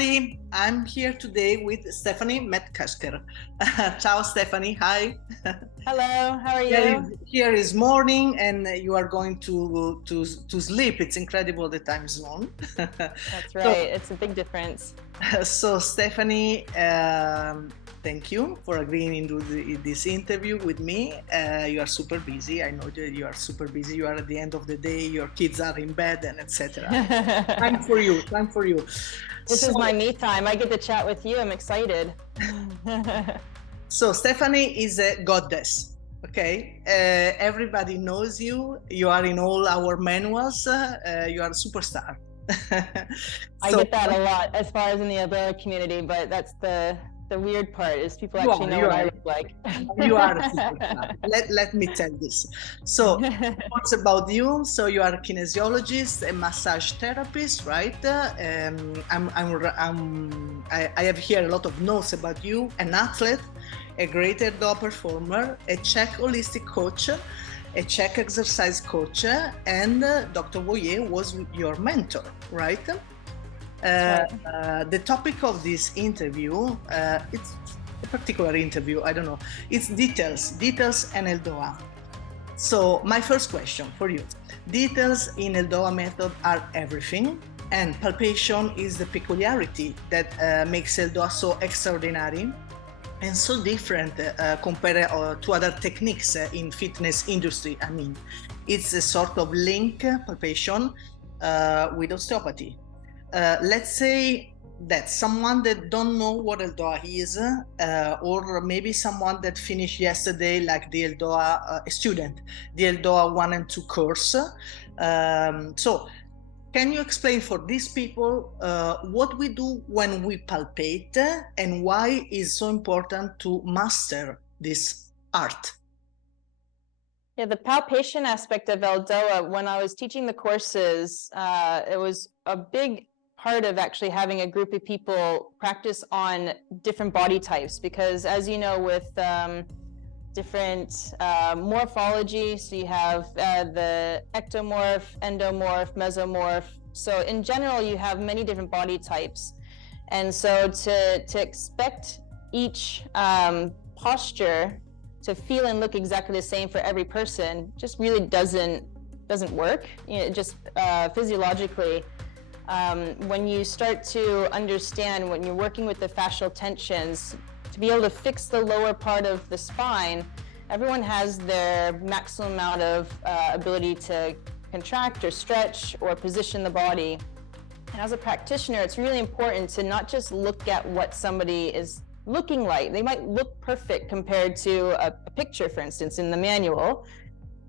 everybody. I'm here today with Stephenie McCusker. Ciao Stephenie, hi. Hello, how are you? Here is morning and you are going to sleep. It's incredible the time zone. That's right, it's a big difference. So Stephenie, thank you for agreeing to this interview with me. You are super busy. I know that you are super busy. You are at the end of the day, your kids are in bed and etc. Time for you. This is my me time. I get to chat with you. I'm excited. So Stephenie is a goddess. Okay, everybody knows you. You are in all our manuals. You are a superstar. I get that a lot as far as in the Eldoa community, but that's the weird part is people actually know what I look like. You are a superstar. Let me tell this. So what's about you? So you are a kinesiologist, a massage therapist, right? I have here a lot of notes about you, an athlete, a great Eldoa performer, a Czech holistic coach, a Czech exercise coach, and Dr. Voyer was your mentor, right? The topic of this interview, it's a particular interview, I don't know, it's details and Eldoa. So my first question for you, details in Eldoa method are everything, and palpation is the peculiarity that makes Eldoa so extraordinary and so different compared to other techniques in fitness industry. I mean, it's a sort of link palpation with osteopathy. Let's say that someone that don't know what Eldoa is, or maybe someone that finished yesterday, like the Eldoa student, the Eldoa 1 and 2 course. So can you explain for these people what we do when we palpate and why it's so important to master this art? Yeah, the palpation aspect of Eldoa, when I was teaching the courses, it was a big part of actually having a group of people practice on different body types, because as you know, with different morphology, so you have the ectomorph, endomorph, mesomorph. So in general, you have many different body types. And so to expect each posture to feel and look exactly the same for every person just really doesn't work. You know, just physiologically. When you start to understand, when you're working with the fascial tensions, to be able to fix the lower part of the spine, everyone has their maximum amount of ability to contract or stretch or position the body. And as a practitioner, it's really important to not just look at what somebody is looking like. They might look perfect compared to a picture, for instance, in the manual.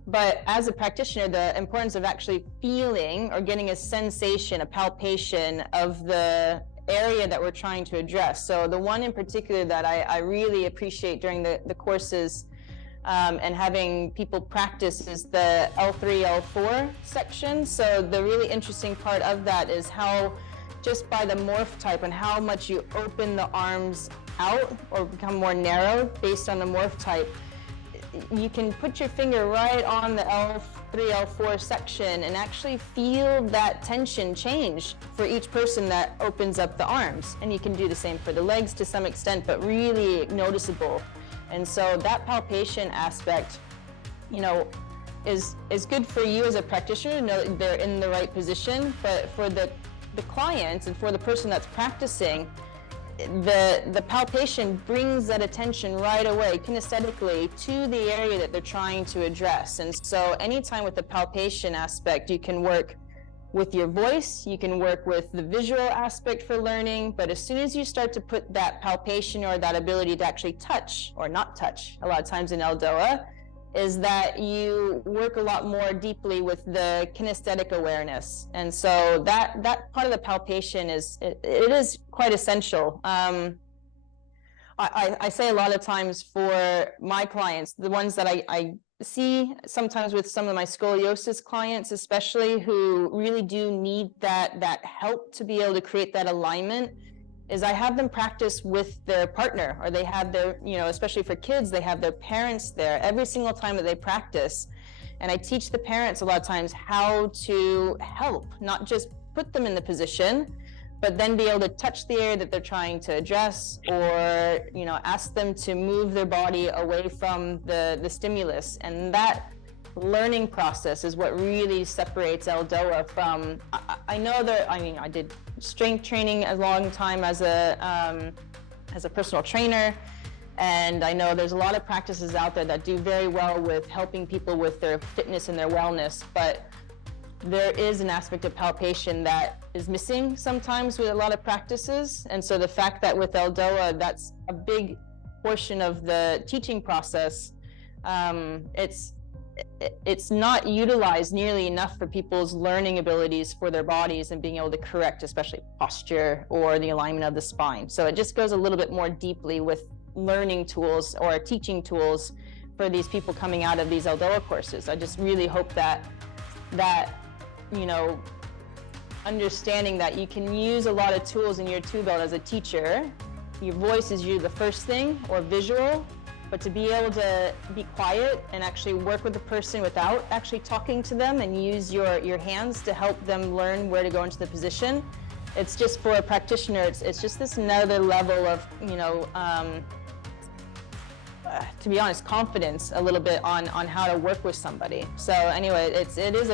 But as a practitioner, the importance of actually feeling or getting a sensation, a palpation of the area that we're trying to address. So the one in particular that I really appreciate during the courses and having people practice is the L3, L4 section. So the really interesting part of that is how just by the morph type and how much you open the arms out or become more narrow based on the morph type, you can put your finger right on the L3, L4 section and actually feel that tension change for each person that opens up the arms. And you can do the same for the legs to some extent, but really noticeable. And so that palpation aspect, you know, is good for you as a practitioner to know that they're in the right position, but for the client and for the person that's practicing, the palpation brings that attention right away kinesthetically to the area that they're trying to address. And so anytime with the palpation aspect, you can work with your voice, you can work with the visual aspect for learning, but as soon as you start to put that palpation or that ability to actually touch or not touch, a lot of times in Eldoa, is that you work a lot more deeply with the kinesthetic awareness. And so that part of the palpation it is quite essential. I say a lot of times for my clients, the ones that I see sometimes with some of my scoliosis clients, especially who really do need that help to be able to create that alignment, is I have them practice with their partner, or they have their, you know, especially for kids, they have their parents there every single time that they practice. And I teach the parents a lot of times how to help, not just put them in the position, but then be able to touch the area that they're trying to address, or ask them to move their body away from the stimulus. And that learning process is what really separates Eldoa from, I know that, I did strength training a long time as a personal trainer, and I know there's a lot of practices out there that do very well with helping people with their fitness and their wellness, but there is an aspect of palpation that is missing sometimes with a lot of practices. And so the fact that with Eldoa, that's a big portion of the teaching process, it's not utilized nearly enough for people's learning abilities for their bodies and being able to correct, especially posture or the alignment of the spine. So it just goes a little bit more deeply with learning tools or teaching tools for these people coming out of these Eldoa courses. I just really hope that understanding that you can use a lot of tools in your tool belt as a teacher. Your voice is usually the first thing, or visual, but to be able to be quiet and actually work with the person without actually talking to them, and use your hands to help them learn where to go into the position. It's just, for a practitioner, it's just this another level of, to be honest, confidence a little bit on how to work with somebody. So anyway, it is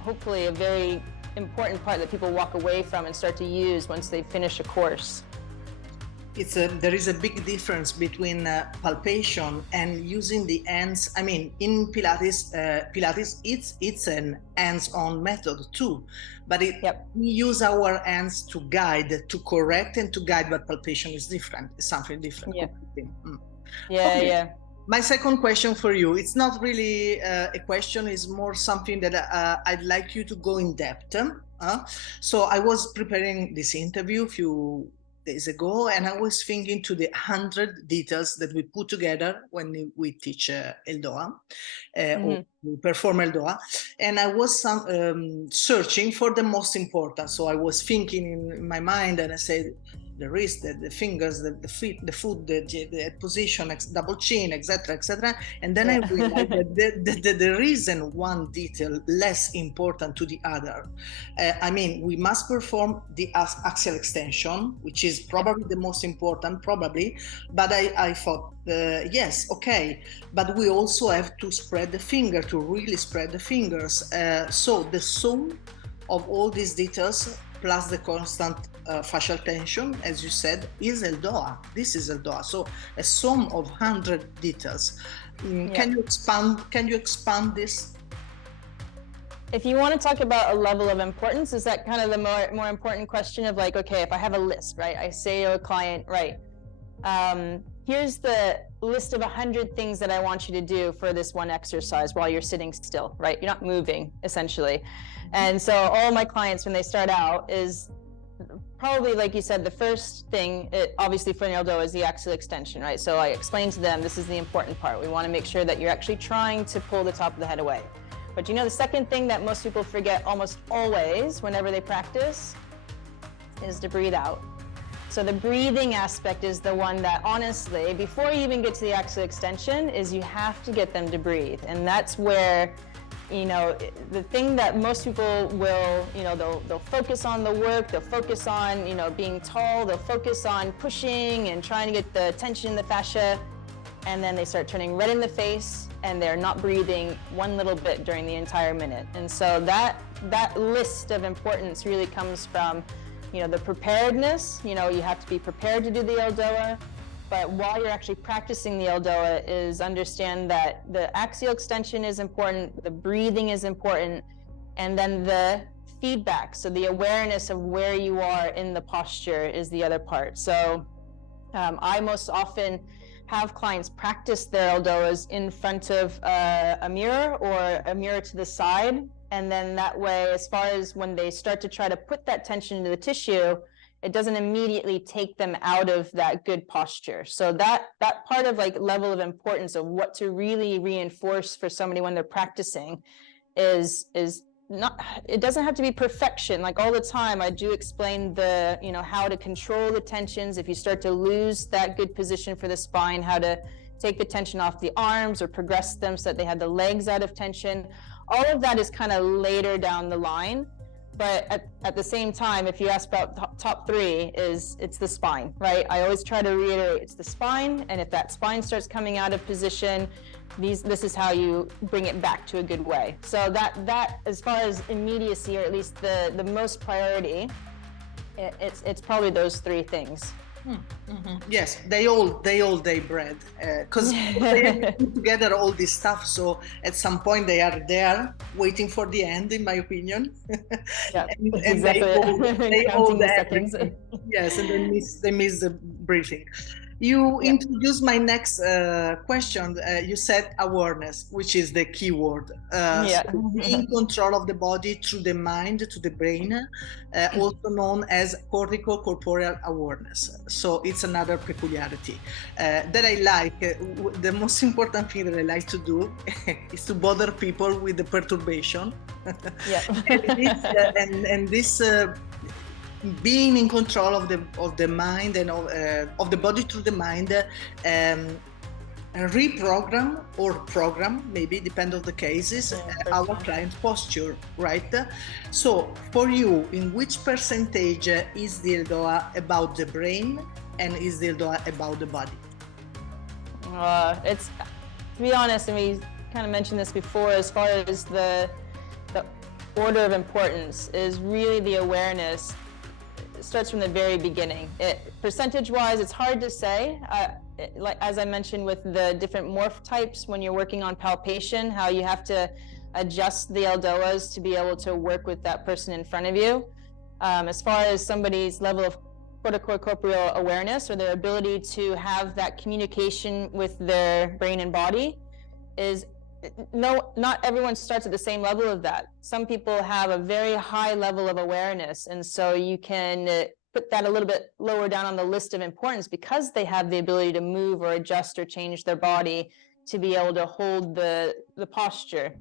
hopefully a very important part that people walk away from and start to use once they finish a course. There is a big difference between palpation and using the hands. I mean, in Pilates, it's an hands-on method too, but we use our hands to guide, to correct and to guide, but palpation is different. It's something different. Yeah. Okay. Yeah. My second question for you, it's not really a question, it's more something that I'd like you to go in depth. So I was preparing this interview a few days ago, and I was thinking to the 100 details that we put together when we teach Eldoa, or we perform Eldoa, and I was searching for the most important. So I was thinking in my mind, and I said, the wrist, the fingers, the feet, the foot, the position, double chin, etc. And then I realized that there isn't one detail less important to the other. I mean, we must perform the axial extension, which is probably the most important, but I thought, yes, okay, but we also have to spread the finger, to really spread the fingers. So the sum of all these details plus the constant fascial tension, as you said, is Eldoa. This is Eldoa. So a sum of 100 details. Can you expand this? If you want to talk about a level of importance, is that kind of the more important question of like, okay, if I have a list, right? I say to a client, right, here's the list of 100 things that I want you to do for this one exercise while you're sitting still, right? You're not moving, essentially. And so all my clients, when they start out, is probably, like you said, the first thing, obviously for an Eldoa, is the axial extension, right? So I explain to them, this is the important part. We want to make sure that you're actually trying to pull the top of the head away. But the second thing that most people forget almost always whenever they practice is to breathe out. So the breathing aspect is the one that, honestly, before you even get to the axial extension, is you have to get them to breathe. And that's where, the thing that most people will, they'll focus on the work, they'll focus on, being tall, they'll focus on pushing and trying to get the tension in the fascia, and then they start turning red in the face and they're not breathing one little bit during the entire minute. And so that list of importance really comes from, the preparedness. You have to be prepared to do the Eldoa. But while you're actually practicing the Eldoa, is understand that the axial extension is important, the breathing is important, and then the feedback, so the awareness of where you are in the posture, is the other part. So I most often have clients practice their Eldoas in front of a mirror or a mirror to the side. And then that way, as far as when they start to try to put that tension into the tissue, it doesn't immediately take them out of that good posture. So that part of like level of importance of what to really reinforce for somebody when they're practicing is not, it doesn't have to be perfection. Like all the time, I do explain the, how to control the tensions. If you start to lose that good position for the spine, how to take the tension off the arms or progress them so that they have the legs out of tension. All of that is kind of later down the line. but at the same time, if you ask about top three, it's the spine, right? I always try to reiterate it's the spine, and if that spine starts coming out of position, this is how you bring it back to a good way. So that as far as immediacy, or at least the most priority, it's probably those three things. Mm-hmm. Yes, they all day bread, because they have put together all this stuff. So at some point they are there waiting for the end, in my opinion. Yeah, and exactly. they Counting the everything. seconds. Yes, and they miss the briefing. You introduced my next question. You said awareness, which is the key word. So being control of the body through the mind to the brain, also known as cortico-corporeal awareness. So it's another peculiarity that I like. The most important thing that I like to do is to bother people with the perturbation. Yeah. and this being in control of the mind and of the body through the mind, reprogram or program, maybe depend on the cases, our client posture, right? So for you, in which percentage is the Eldoa about the brain and is the Eldoa about the body? It's, to be honest, and we kind of mentioned this before, as far as the order of importance is really the awareness. It starts from the very beginning. Percentage-wise, it's hard to say. Like as I mentioned with the different morph types, when you're working on palpation, how you have to adjust the Eldoas to be able to work with that person in front of you. As far as somebody's level of cortico-corporeal awareness, or their ability to have that communication with their brain and body, is not everyone starts at the same level of that. Some people have a very high level of awareness, and so you can put that a little bit lower down on the list of importance because they have the ability to move or adjust or change their body to be able to hold the posture.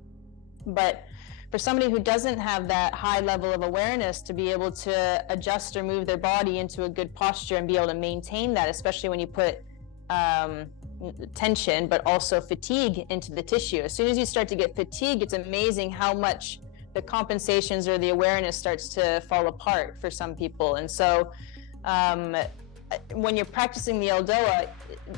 But for somebody who doesn't have that high level of awareness to be able to adjust or move their body into a good posture and be able to maintain that, especially when you put tension but also fatigue into the tissue. As soon as you start to get fatigue, it's amazing how much the compensations or the awareness starts to fall apart for some people. And so when you're practicing the Eldoa,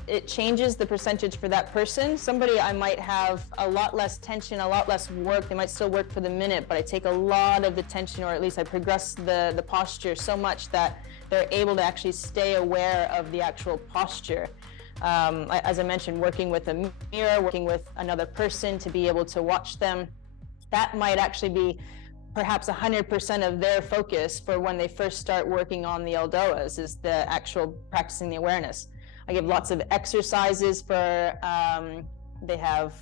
it changes the percentage for that person. Somebody, I might have a lot less tension, a lot less work. They might still work for the minute, but I take a lot of the tension, or at least I progress the posture so much that they're able to actually stay aware of the actual posture. As I mentioned, working with a mirror, working with another person to be able to watch them, that might actually be perhaps 100% of their focus for when they first start working on the Eldoas, is the actual practicing the awareness. I give lots of exercises for, they have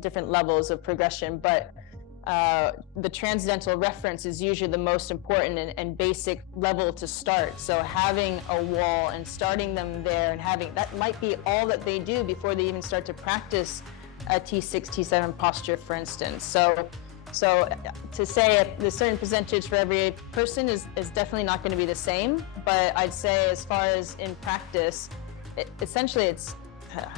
different levels of progression, but the transcendental reference is usually the most important and basic level to start. So having a wall and starting them there, and having that might be all that they do before they even start to practice a T6, T7 posture, for instance. So to say a certain percentage for every person is definitely not going to be the same, but I'd say as far as in practice, essentially it's,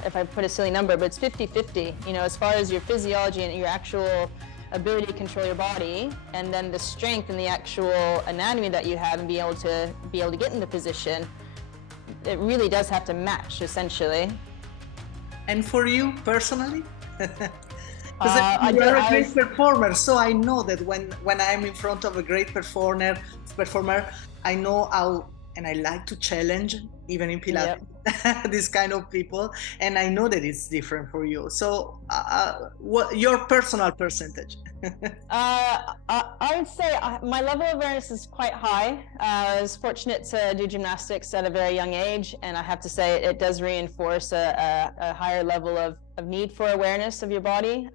if I put a silly number, but it's 50-50, you know, as far as your physiology and your actual ability to control your body, and then the strength and the actual anatomy that you have and be able to get into position, it really does have to match, essentially. And for you personally? Because you're a great performer, so I know that when I'm in front of a great performer, I know how, and I like to challenge, even in Pilates, this kind of people, and I know that it's different for you. So what your personal percentage? I would say my level of awareness is quite high. I was fortunate to do gymnastics at a very young age, and I have to say it does reinforce a higher level of need for awareness of your body.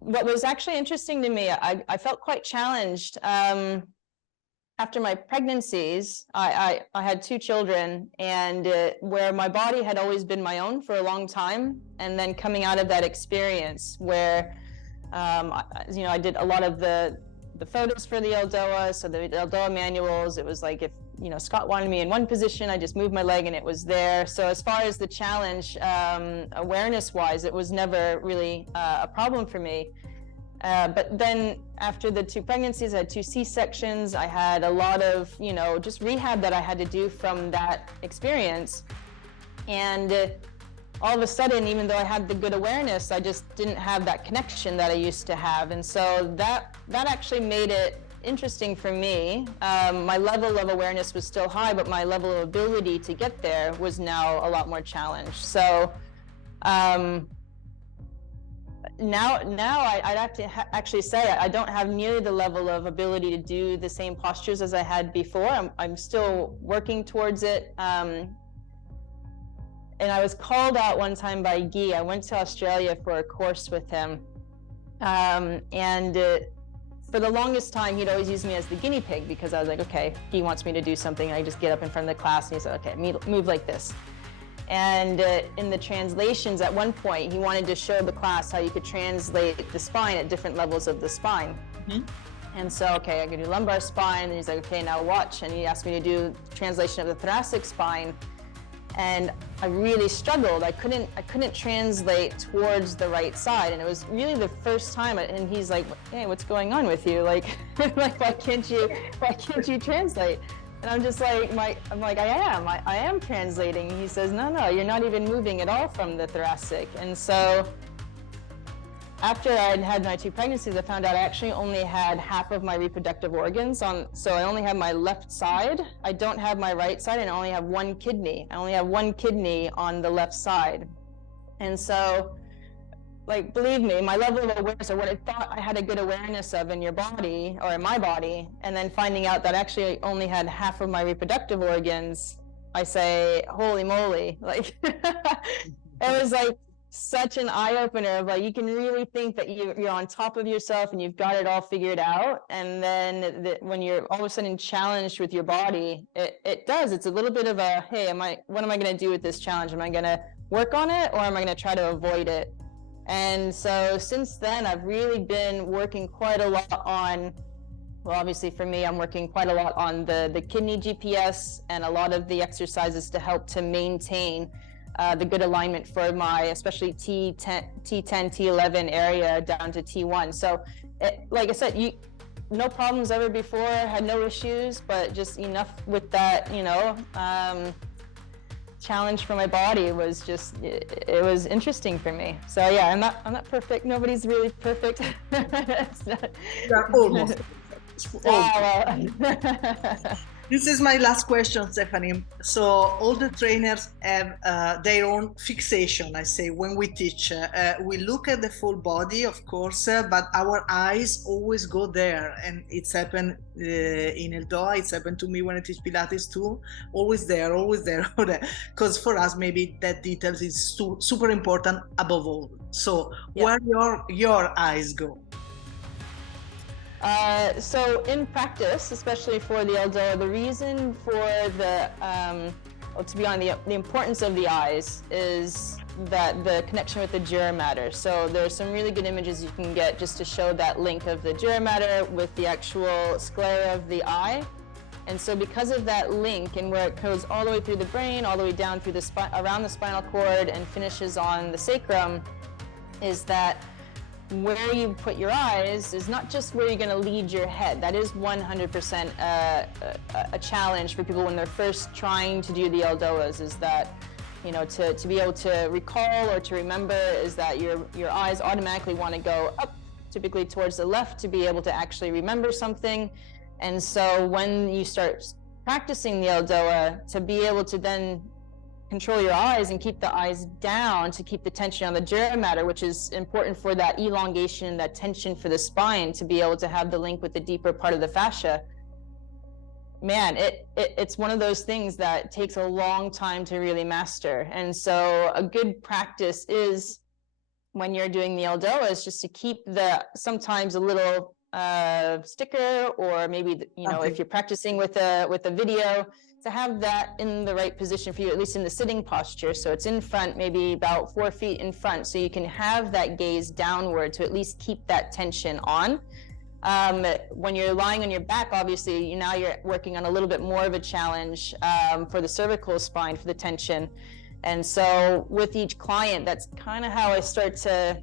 What was actually interesting to me, I felt quite challenged. After my pregnancies, I had 2 children, and where my body had always been my own for a long time, and then coming out of that experience where, I did a lot of the photos for the Eldoa, so the Eldoa manuals, it was like if, Scott wanted me in one position, I just moved my leg and it was there. So as far as the challenge, awareness-wise, it was never really a problem for me. But then after the 2 pregnancies, I had 2 C-sections. I had a lot of, just rehab that I had to do from that experience. And all of a sudden, even though I had the good awareness, I just didn't have that connection that I used to have. And so that actually made it interesting for me. My level of awareness was still high, but my level of ability to get there was now a lot more challenged. So now I'd have to actually say I don't have nearly the level of ability to do the same postures as I had before. I'm still working towards it. And I was called out one time by Guy. I went to Australia for a course with him. For the longest time, he'd always use me as the guinea pig, because I was like, okay, he wants me to do something. I just get up in front of the class and he said, okay, move like this. And in the translations, at one point, he wanted to show the class how you could translate the spine at different levels of the spine. Mm-hmm. And so, okay, I could do lumbar spine. And he's like, okay, now watch. And he asked me to do translation of the thoracic spine. And I really struggled. I couldn't translate towards the right side. And it was really the first time. And he's like, hey, what's going on with you? Like, why can't you translate? And I'm just like, I am translating. He says, no, you're not even moving at all from the thoracic. And so after I'd had my 2 pregnancies, I found out I actually only had half of my reproductive organs so I only have my left side. I don't have my right side, and I only have 1 kidney. I only have 1 kidney on the left side. And so, like, believe me, my level of awareness, or what I thought I had a good awareness of in your body, or in my body, and then finding out that actually I only had half of my reproductive organs, I say, holy moly. Like, it was like such an eye-opener of, like, you can really think that you're on top of yourself and you've got it all figured out, and then when you're all of a sudden challenged with your body, it's a little bit of a, hey, what am I going to do with this challenge? Am I going to work on it, or am I going to try to avoid it? And so since then, I've really been working quite a lot on, well, obviously for me, I'm working quite a lot on the kidney GPS and a lot of the exercises to help to maintain the good alignment for my, especially T10, T11 area down to T1. So like I said, no problems ever before, had no issues, but just enough with that, challenge for my body was just, it was interesting for me. So yeah, I'm not perfect. Nobody's really perfect. It's not... Yeah, almost. This is my last question, Stephenie. So all the trainers have their own fixation, I say, when we teach. We look at the full body, of course, but our eyes always go there. And it's happened in Eldoa, it's happened to me when I teach Pilates too. Always there. Because for us, maybe that details is super important above all. So yeah. Where your eyes go? So in practice, especially for the Eldoa, the reason for to be honest, the importance of the eyes is that the connection with the dura mater. So there's some really good images you can get just to show that link of the dura mater with the actual sclera of the eye. And so because of that link, and where it goes all the way through the brain, all the way down through around the spinal cord and finishes on the sacrum, is that where you put your eyes is not just where you're going to lead your head. That is 100% a challenge for people when they're first trying to do the Eldoas, is that, to be able to recall or to remember, is that your eyes automatically want to go up, typically towards the left, to be able to actually remember something. And so when you start practicing the Eldoa, to be able to then control your eyes and keep the eyes down to keep the tension on the dura mater, which is important for that elongation and that tension for the spine, to be able to have the link with the deeper part of the fascia. Man, it's one of those things that takes a long time to really master. And so a good practice is, when you're doing the Eldoa, is just to keep sometimes a little sticker, or maybe, if you're practicing with a video, to have that in the right position for you, at least in the sitting posture. So it's in front, maybe about 4 feet in front, so you can have that gaze downward to at least keep that tension on. When you're lying on your back, obviously, now you're working on a little bit more of a challenge for the cervical spine, for the tension. And so with each client, that's kind of how I start to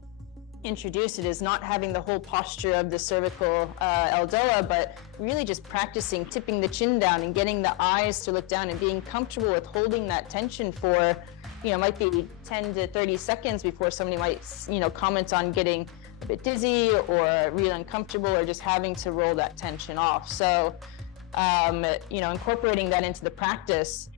introduce it is not having the whole posture of the cervical Eldoa, but really just practicing tipping the chin down and getting the eyes to look down and being comfortable with holding that tension for, might be 10 to 30 seconds before somebody might, comment on getting a bit dizzy or really uncomfortable or just having to roll that tension off. So, incorporating that into the practice,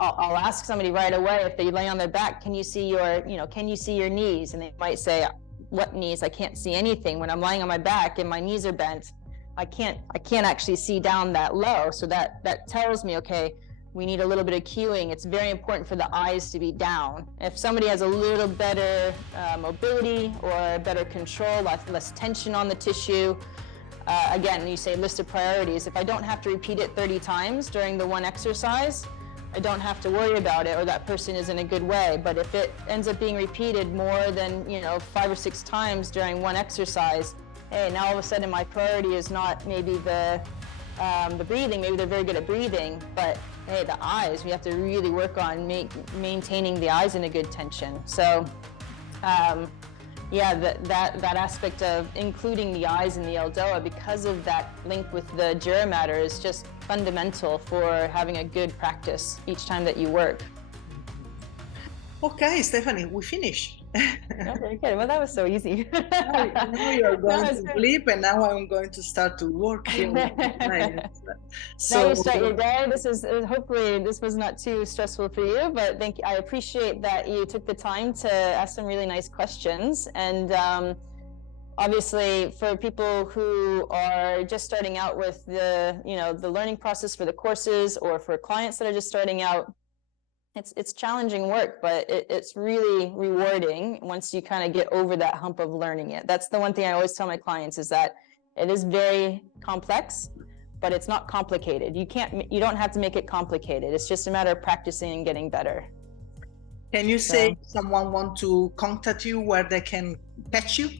I'll ask somebody right away if they lay on their back, can you see your knees? And they might say, what knees? I can't see anything. When I'm lying on my back and my knees are bent, I can't actually see down that low. So that tells me, okay, we need a little bit of cueing. It's very important for the eyes to be down. If somebody has a little better mobility or better control, less tension on the tissue, again, you say list of priorities. If I don't have to repeat it 30 times during the one exercise, I don't have to worry about it, or that person is in a good way. But if it ends up being repeated more than 5 or 6 times during one exercise, hey, now all of a sudden my priority is not maybe the breathing. Maybe they're very good at breathing, but hey, the eyes, we have to really work on maintaining the eyes in a good tension. So that aspect of including the eyes in the Eldoa, because of that link with the Jura matter, is just fundamental for having a good practice each time that you work. Okay, Stephenie, we finish. Oh, very good. Well, that was so easy. Now you're going to sleep, and now I'm going to start to work here. So now you start your day. This is hopefully this was not too stressful for you, but thank you. I appreciate that you took the time to ask some really nice questions. And obviously, for people who are just starting out with the learning process for the courses, or for clients that are just starting out, it's challenging work, but it's really rewarding once you kind of get over that hump of learning it. That's the one thing I always tell my clients, is that it is very complex, but it's not complicated. You don't have to make it complicated. It's just a matter of practicing and getting better. Can you say if someone want to contact you, where they can catch you?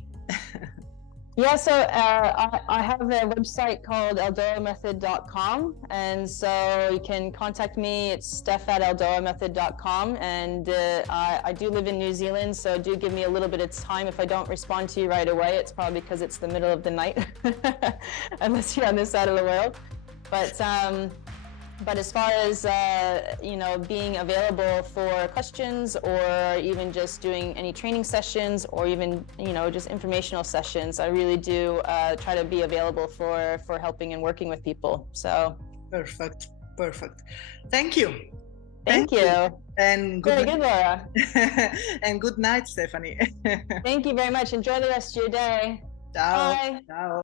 Yeah, so I have a website called eldoamethod.com, and so you can contact me. It's steph@eldoamethod.com, and I do live in New Zealand, so do give me a little bit of time. If I don't respond to you right away, it's probably because it's the middle of the night, unless you're on this side of the world. But as far as being available for questions, or even just doing any training sessions, or even just informational sessions, I really do try to be available for helping and working with people. So perfect. Thank you. Thank you. And good good, Laura. And good night, Stephenie. Thank you very much. Enjoy the rest of your day. Ciao. Bye. Ciao.